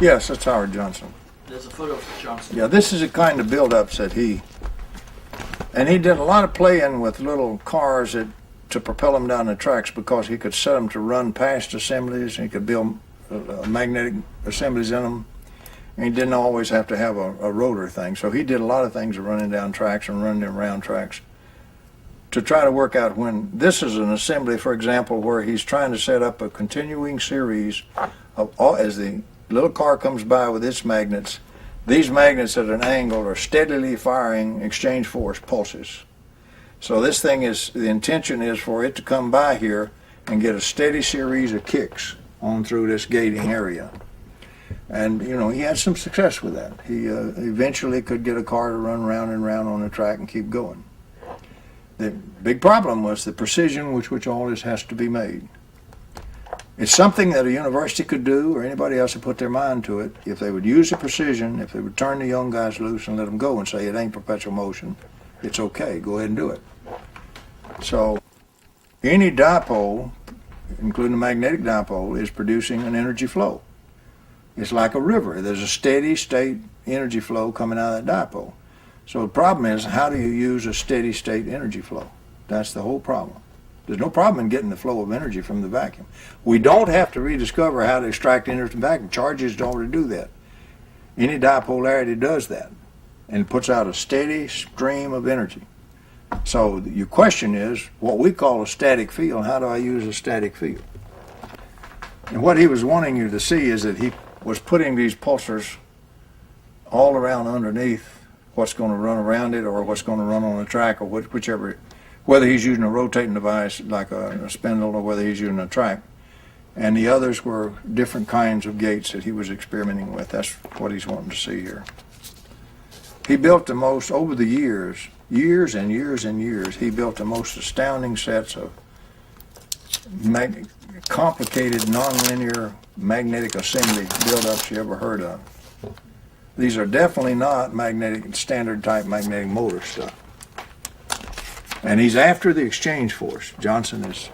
Yes, that's Howard Johnson. There's a photo of Johnson. Yeah, this is the kind of build-ups that he did a lot of playing with little cars to propel them down the tracks, because he could set them to run past assemblies, and he could build magnetic assemblies in them. And he didn't always have to have a rotor thing. So he did a lot of things of running down tracks and running them around tracks to try to work out when this is an assembly, for example, where he's trying to set up a continuing series of as the little car comes by with its magnets. These magnets at an angle are steadily firing exchange force pulses. So this thing is, the intention is for it to come by here and get a steady series of kicks on through this gating area. And, you know, he had some success with that. He eventually could get a car to run round and round on the track and keep going. The big problem was the precision with which all this has to be made. It's something that a university could do, or anybody else would put their mind to it, if they would use the precision, if they would turn the young guys loose and let them go and say it ain't perpetual motion, it's okay, go ahead and do it. So any dipole, including a magnetic dipole, is producing an energy flow. It's like a river. There's a steady state energy flow coming out of that dipole. So the problem is, how do you use a steady state energy flow? That's the whole problem. There's no problem in getting the flow of energy from the vacuum. We don't have to rediscover how to extract energy from the vacuum. Charges already do that. Any dipolarity does that and puts out a steady stream of energy. So your question is, what we call a static field, how do I use a static field? And what he was wanting you to see is that he was putting these pulsars all around underneath what's going to run around it, or what's going to run on the track, or whichever, whether he's using a rotating device like a spindle, or whether he's using a track. And the others were different kinds of gates that he was experimenting with. That's what he's wanting to see here. He built the most, over the years and years and years, he built the most astounding sets of complicated nonlinear magnetic assembly build-ups you ever heard of. These are definitely not magnetic, standard type magnetic motor stuff. And he's after the exchange force. Johnson is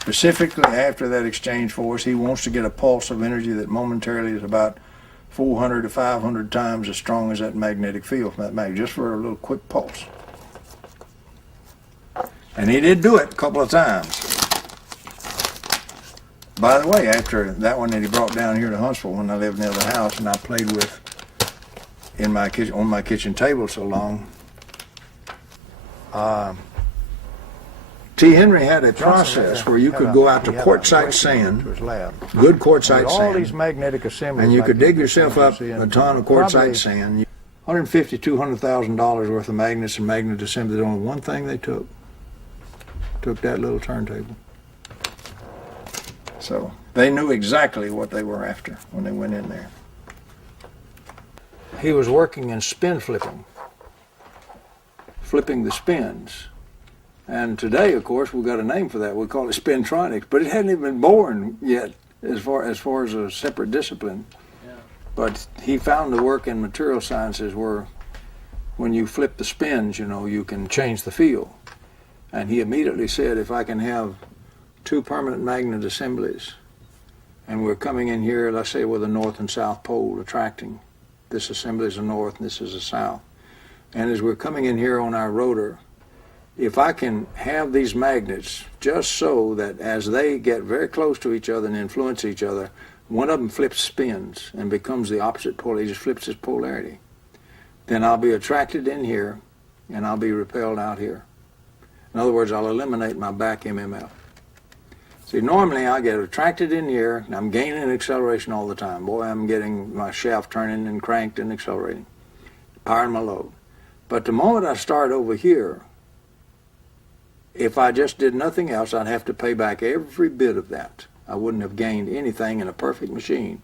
specifically after that exchange force. He wants to get a pulse of energy that momentarily is about 400 to 500 times as strong as that magnetic field from that magnet, just for a little quick pulse. And he did do it a couple of times. By the way, after that one that he brought down here to Huntsville when I lived near the house and I played with in my kitchen, on my kitchen table so long, T. Henry had a process where you could go out to quartzite sand, good quartzite sand, all these magnetic assemblies, and you could dig yourself up a ton of quartzite sand. $150,000 to $200,000 worth of magnets and magnet assemblies. Only one thing they took that little turntable. So they knew exactly what they were after when they went in there. He was working in spin flipping the spins. And today, of course, we've got a name for that. We call it spintronics, but it hadn't even been born yet as far as a separate discipline. Yeah. But he found the work in material sciences where when you flip the spins, you know, you can change the field. And he immediately said, if I can have two permanent magnet assemblies, and we're coming in here, let's say with a north and south pole attracting. This assembly is a north and this is a south. And as we're coming in here on our rotor, if I can have these magnets just so that as they get very close to each other and influence each other, one of them flips spins and becomes the opposite polarity, he just flips its polarity, then I'll be attracted in here and I'll be repelled out here. In other words, I'll eliminate my back MMF. See, normally I get attracted in here, and I'm gaining acceleration all the time. Boy, I'm getting my shaft turning and cranked and accelerating, powering my load. But the moment I start over here, if I just did nothing else, I'd have to pay back every bit of that. I wouldn't have gained anything in a perfect machine.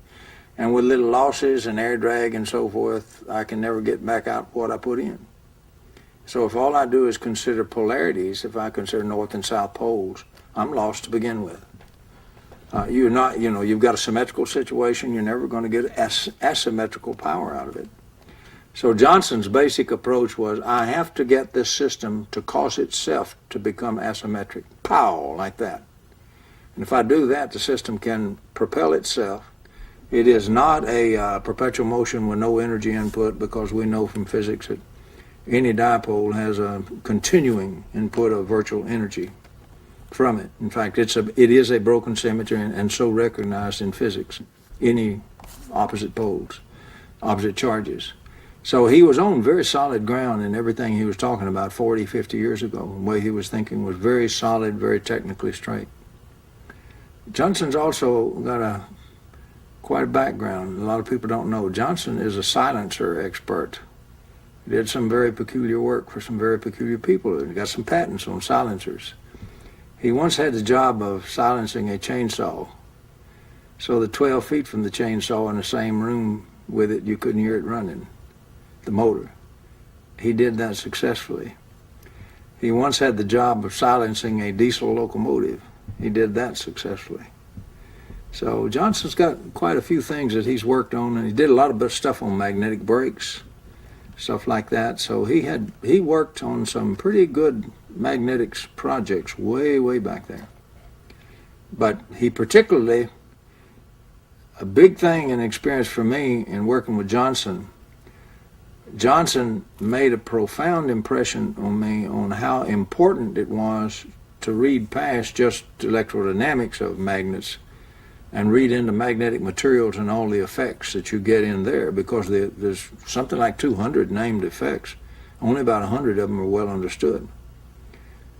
And with little losses and air drag and so forth, I can never get back out what I put in. So if all I do is consider polarities, if I consider north and south poles, I'm lost to begin with. You're not, you know, you've got a symmetrical situation, you're never going to get asymmetrical power out of it. So Johnson's basic approach was, I have to get this system to cause itself to become asymmetric. Pow, like that. And if I do that, the system can propel itself It is not a perpetual motion with no energy input, because we know from physics that any dipole has a continuing input of virtual energy from it. In fact, it is a broken symmetry, and so recognized in physics, any opposite poles, opposite charges. So he was on very solid ground in everything he was talking about 40, 50 years ago. The way he was thinking was very solid, very technically straight. Johnson's also got quite a background. A lot of people don't know. Johnson is a silencer expert. He did some very peculiar work for some very peculiar people. He got some patents on silencers. He once had the job of silencing a chainsaw, so that 12 feet from the chainsaw in the same room with it, you couldn't hear it running, the motor. He did that successfully. He once had the job of silencing a diesel locomotive. He did that successfully. So Johnson's got quite a few things that he's worked on, and he did a lot of stuff on magnetic brakes, stuff like that. So he worked on some pretty good magnetics projects way back there. But he particularly, a big thing and experience for me in working with Johnson made a profound impression on me on how important it was to read past just electrodynamics of magnets and read into magnetic materials and all the effects that you get in there, because there's something like 200 named effects. Only about 100 of them are well understood.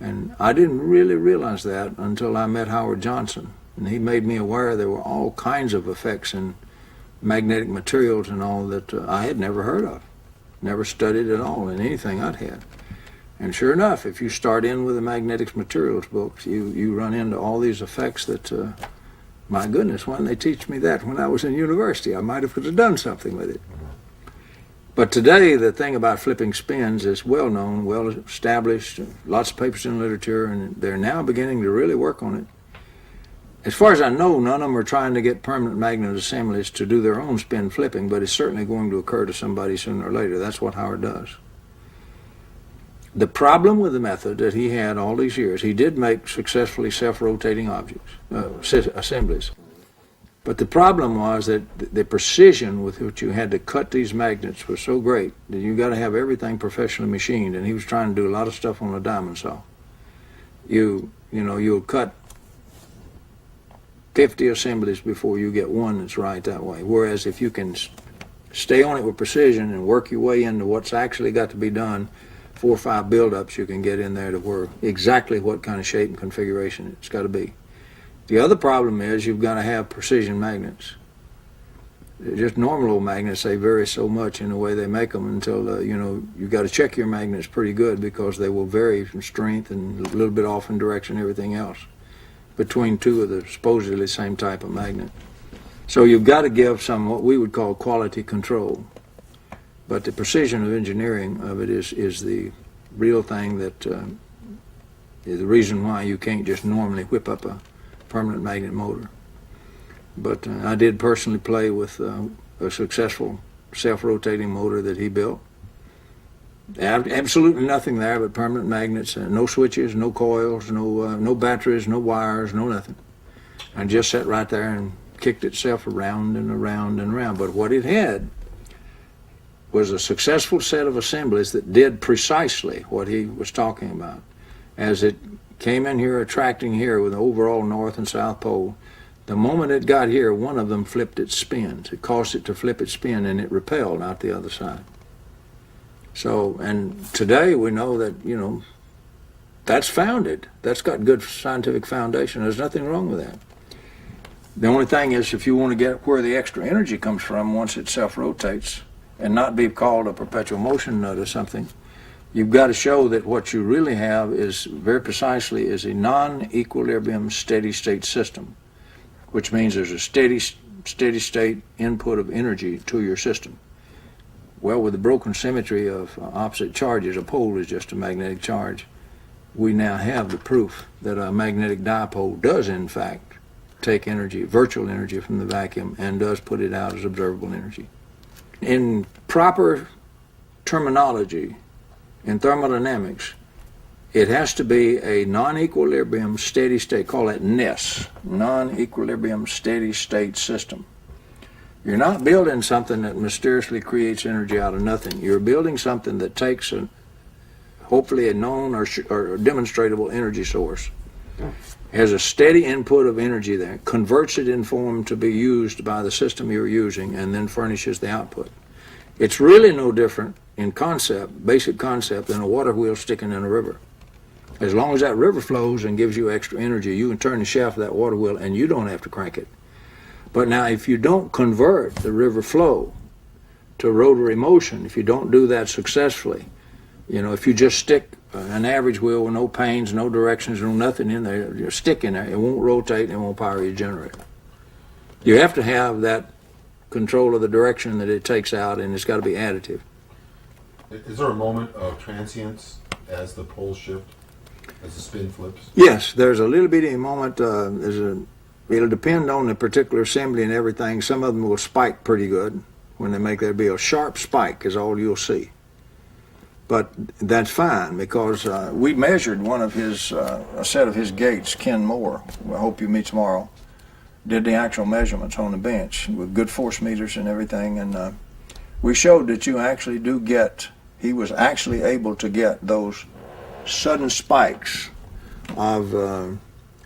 And I didn't really realize that until I met Howard Johnson, and he made me aware there were all kinds of effects in magnetic materials and all that I had never heard of, never studied at all in anything I'd had. And sure enough, if you start in with the magnetics materials books, you run into all these effects that, my goodness, why didn't they teach me that when I was in university? I might have done something with it. But today, the thing about flipping spins is well known, well established, lots of papers in literature, and they're now beginning to really work on it. As far as I know, none of them are trying to get permanent magnet assemblies to do their own spin flipping, but it's certainly going to occur to somebody sooner or later. That's what Howard does. The problem with the method that he had all these years, he did make successfully self-rotating assemblies. But the problem was that the precision with which you had to cut these magnets was so great that you got to have everything professionally machined, and he was trying to do a lot of stuff on a diamond saw. You'll cut 50 assemblies before you get one that's right that way. Whereas if you can stay on it with precision and work your way into what's actually got to be done, 4 or 5 build-ups you can get in there to where exactly what kind of shape and configuration it's got to be. The other problem is you've got to have precision magnets. Just normal old magnets, they vary so much in the way they make them until, you've got to check your magnets pretty good, because they will vary from strength and a little bit off in direction and everything else between two of the supposedly same type of magnet. So you've got to give some what we would call quality control. But the precision of engineering of it is the real thing that is the reason why you can't just normally whip up a permanent magnet motor. But I did personally play with a successful self-rotating motor that he built. Absolutely nothing there but permanent magnets, no switches, no coils, no batteries, no wires, no nothing. And just sat right there and kicked itself around and around and around. But what it had was a successful set of assemblies that did precisely what he was talking about. As it came in here, attracting here with the overall north and south pole, the moment it got here, one of them flipped its spins. It caused it to flip its spin, and it repelled out the other side. So, and today we know that, that's founded. That's got good scientific foundation. There's nothing wrong with that. The only thing is, if you want to get where the extra energy comes from once it self-rotates and not be called a perpetual motion nut or something, you've got to show that what you really have is, very precisely, is a non-equilibrium steady-state system, which means there's a steady-state input of energy to your system. Well, with the broken symmetry of opposite charges, a pole is just a magnetic charge, we now have the proof that a magnetic dipole does, in fact, take energy, virtual energy from the vacuum, and does put it out as observable energy. In proper terminology, in thermodynamics, it has to be a non-equilibrium steady state, call it NES, non-equilibrium steady state system. You're not building something that mysteriously creates energy out of nothing. You're building something that takes hopefully a known or demonstrable energy source, has a steady input of energy there, converts it in form to be used by the system you're using, and then furnishes the output. It's really no different in concept, basic concept, than a water wheel sticking in a river. As long as that river flows and gives you extra energy, you can turn the shaft of that water wheel and you don't have to crank it. But now if you don't convert the river flow to rotary motion, if you don't do that successfully, if you just stick an average wheel with no panes, no directions, no nothing in there, you stick in there, it won't rotate and it won't power your generator. You have to have that control of the direction that it takes out, and it's got to be additive. Is there a moment of transience as the poles shift, as the spin flips? Yes, there's a little bitty moment. It'll depend on the particular assembly and everything. Some of them will spike pretty good when they make that. Be a sharp spike is all you'll see. But that's fine, because we measured one of his, a set of his gates. Ken Moore, I hope you meet tomorrow, did the actual measurements on the bench with good force meters and everything, and we showed that you actually do get, he was actually able to get those sudden spikes of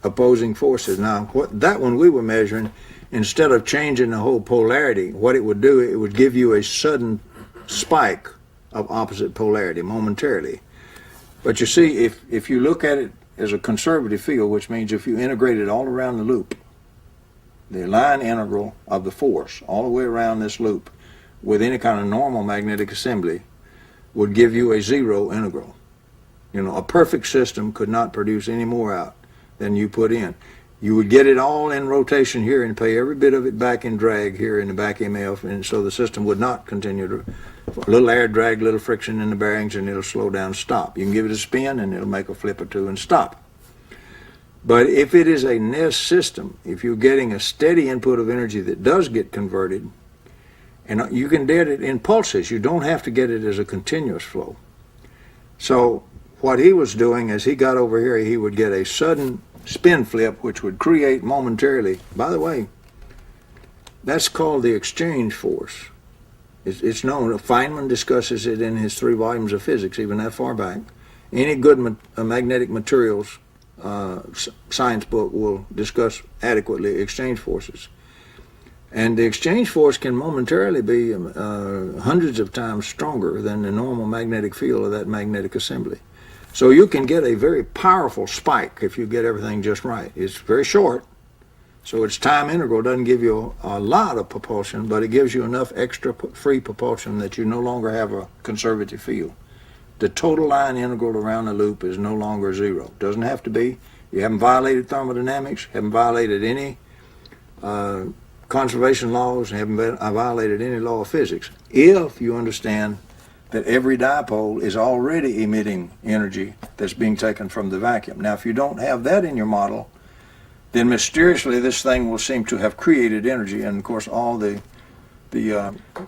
opposing forces. Now, that one we were measuring, instead of changing the whole polarity, what it would do, it would give you a sudden spike of opposite polarity momentarily. But you see, if you look at it as a conservative field, which means if you integrate it all around the loop, the line integral of the force all the way around this loop with any kind of normal magnetic assembly would give you a zero integral. A perfect system could not produce any more out than you put in. You would get it all in rotation here and pay every bit of it back in drag here in the back MF, and so the system would not continue to, a little air drag, little friction in the bearings, and it'll slow down, stop. You can give it a spin and it'll make a flip or two and stop. But if it is a nest system, if you're getting a steady input of energy that does get converted, and you can get it in pulses, you don't have to get it as a continuous flow. So what he was doing is he got over here, he would get a sudden spin flip which would create momentarily. By the way, that's called the exchange force. It's known. Feynman discusses it in his 3 volumes of physics, even that far back. Any good magnetic materials science book will discuss adequately exchange forces. And the exchange force can momentarily be hundreds of times stronger than the normal magnetic field of that magnetic assembly. So you can get a very powerful spike if you get everything just right. It's very short, so its time integral doesn't give you a lot of propulsion, but it gives you enough extra free propulsion that you no longer have a conservative field. The total line integral around the loop is no longer zero. Doesn't have to be. You haven't violated thermodynamics, haven't violated any conservation laws, haven't violated any law of physics, if you understand that every dipole is already emitting energy that's being taken from the vacuum. Now, if you don't have that in your model, then mysteriously this thing will seem to have created energy, and of course all the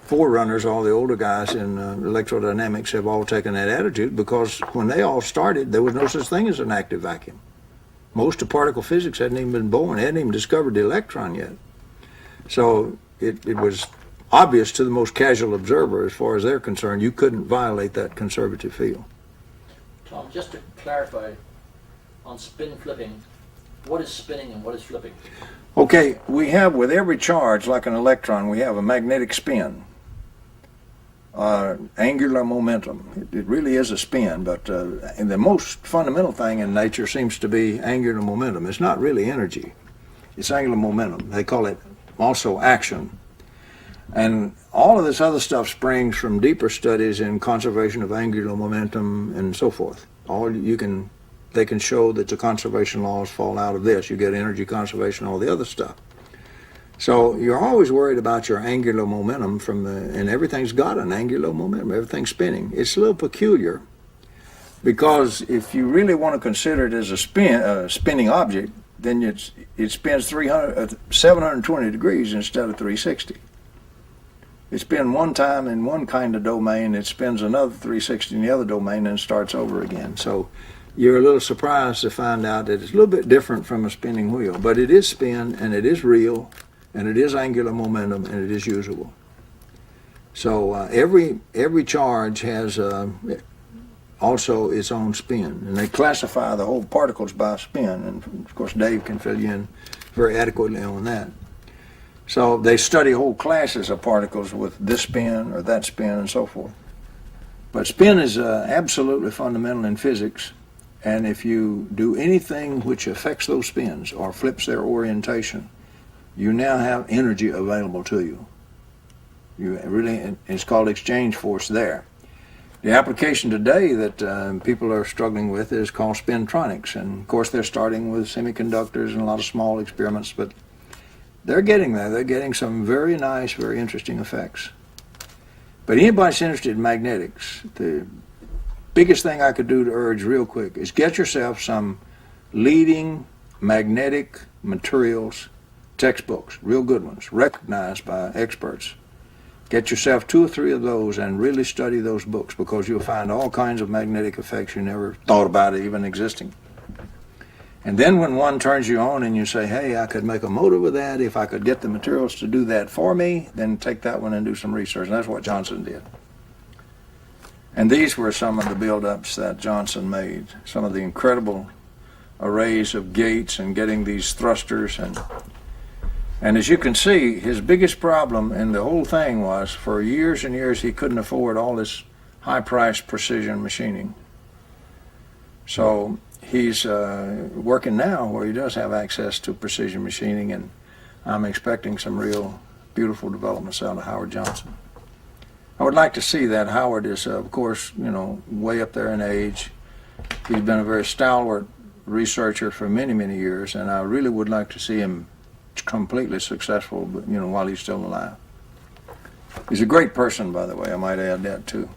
forerunners, all the older guys in electrodynamics have all taken that attitude, because when they all started, there was no such thing as an active vacuum. Most of particle physics hadn't even been born, hadn't even discovered the electron yet. So it was obvious to the most casual observer, as far as they're concerned, you couldn't violate that conservative field. Tom, just to clarify, on spin flipping, what is spinning and what is flipping? Okay, we have with every charge, like an electron, we have a magnetic spin, angular momentum. It really is a spin, but and the most fundamental thing in nature seems to be angular momentum. It's not really energy, it's angular momentum. They call it also action. And all of this other stuff springs from deeper studies in conservation of angular momentum and so forth. They can show that the conservation laws fall out of this. You get energy conservation, all the other stuff. So you're always worried about your angular momentum and everything's got an angular momentum, everything's spinning. It's a little peculiar, because if you really want to consider it as a spinning object, then it spins 720 degrees instead of 360. It spins one time in one kind of domain, it spins another 360 in the other domain, and starts over again. So you're a little surprised to find out that it's a little bit different from a spinning wheel, but it is spin and it is real, and it is angular momentum, and it is usable. So every charge has also its own spin, and they classify the whole particles by spin, and of course Dave can fill you in very adequately on that. So they study whole classes of particles with this spin or that spin and so forth. But spin is absolutely fundamental in physics, and if you do anything which affects those spins or flips their orientation, you now have energy available to you. It's called exchange force there. The application today that people are struggling with is called spintronics, and of course they're starting with semiconductors and a lot of small experiments, but they're getting there. They're getting some very nice, very interesting effects. But anybody's interested in magnetics, the biggest thing I could do to urge real quick is get yourself some leading magnetic materials textbooks, real good ones, recognized by experts. Get yourself 2 or 3 of those and really study those books, because you'll find all kinds of magnetic effects you never thought about even existing. And then when one turns you on and you say, hey, I could make a motor with that, if I could get the materials to do that for me, then take that one and do some research. And that's what Johnson did. And these were some of the build-ups that Johnson made, some of the incredible arrays of gates and getting these thrusters. And as you can see, his biggest problem in the whole thing was, for years and years, he couldn't afford all this high-priced precision machining. So he's working now where he does have access to precision machining, and I'm expecting some real beautiful developments out of Howard Johnson. I would like to see that. Howard is, of course, way up there in age. He's been a very stalwart researcher for many, many years, and I really would like to see him completely successful, but while he's still alive. He's a great person, by the way. I might add that too.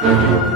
Thank you.